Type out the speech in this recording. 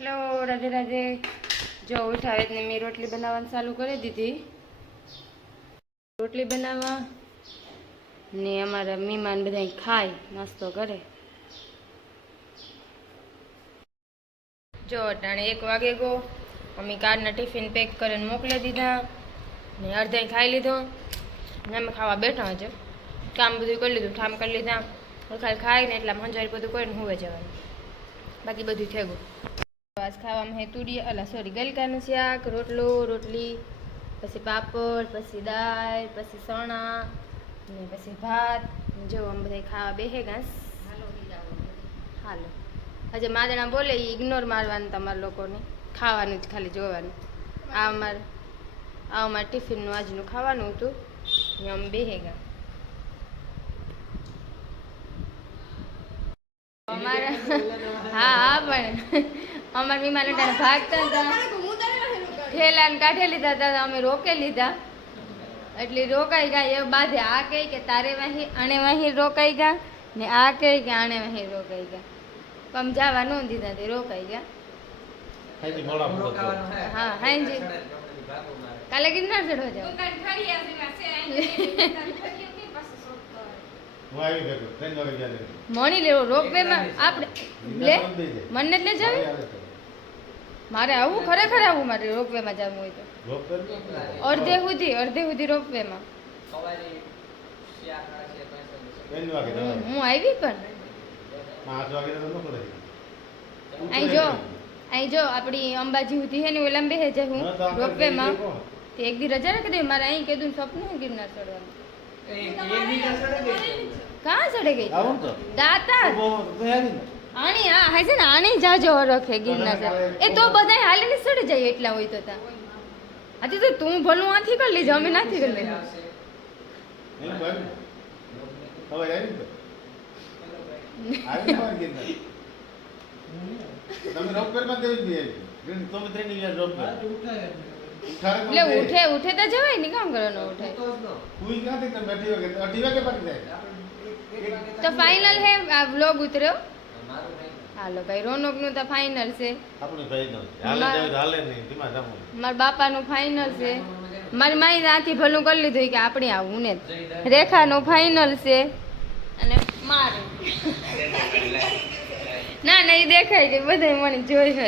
Hello Radhe Radhe. જો ઉઠાવે ને મેં રોટલી બનાવવાનું ચાલુ કરી દીધી। રોટલી બનાવવા ને અમારા મહેમાન બધા ખાય નાસ્તો કરે। જો અટાણે 1 વાગે ગો મમ્મી કારના ટિફિન પેક કરીને મોકલી દીધા ને અડધા ખાઈ લીધો ને અમે ખાવા બેઠા છે। કામ બધું કરી લીધું, ઠામ કરી લીધા, ખાલી ખાઈને એટલા મંજારી બધું કરીને હોવે જવાનું, બાકી બધું થઈ ગયું। આજ ખાવામાં હે તુરિયા ગલકાનું શાક, રોટલો, રોટલી, પછી પાપડ, પછી દાળ, પછી સણા ને પછી ભાત। જો આમ બધા ખાવા બેહે ઘાસ। હાલો આજે માદણા બોલે એ ઇગ્નોર મારવાનું, તમારા લોકોને ખાવાનું જ ખાલી જોવાનું। આ અમારે ટિફિનનું આજનું ખાવાનું હતું ને અમે બેહે ગયા। અમારા હા પણ અમારા મહેમાન અટાણે ભાગતા હતા, ઠેલાને કાઢી લીધા હતા, અમે રોકે લીધા એટલે રોકાઈ ગયા। એ બાધે આ કહે કે તારે વાહી આણે વાહી રોકાઈ ગયા ને આ કહે કે આણે વાહી રોકાઈ ગયા, પણ જવા ન દીધા તે રોકાઈ ગયા। હા હાજી કાલે ગિરનાર ચડવા જાવ મોણી લેવો રોપવે માં આપણે લે મને જ લે જાવ મારે આવું ખરેખર આવું મારે રોપવે માં જવું હોય તો અડધે સુધી રોપવે માં હું આવી પણ અહીં જો આપડી અંબાજી સુધી હે ને ઓલા બેહે છે હું રોપવે માં તે એક દી રજા રાખી દે મારે અહીં કીધું સપનું ગિરનાર ચડવાનું कहाँ चढ़े गई दाता आनी हाँ है ना आनी जाजो रखे गिरनार ए तो बधाई हाले ने चढ़ जाए એટલા હોય તો તા આજે તો તું ભલું આથી કરી લેજો અમે નાથી કરી લેજો હવે આવી તો ગિરનાર તમે રોપર માં દેવી દે તો મિત્ર ની યાર રોપર એટલે ઉઠે તો જવાય ને કામ કરવાનો ઉઠે કોઈ ક્યાંથી તમે બેઠી વગે 8 વાગે પડી જાય તો ફાઇનલ હે આ વ્લોગ ઉતર્યો હાલો ભાઈ રોનક નું તો ફાઇનલ છે આપણું ફાઇનલ હાલે નહીં ધીમા જામો મારા બાપા નું ફાઇનલ છે મારી માઈ આથી ભલું કરી લીધું કે આપણે આવું ને રેખા નું ફાઇનલ છે અને મારું ના એ દેખાય કે બધા મને જોઈ જ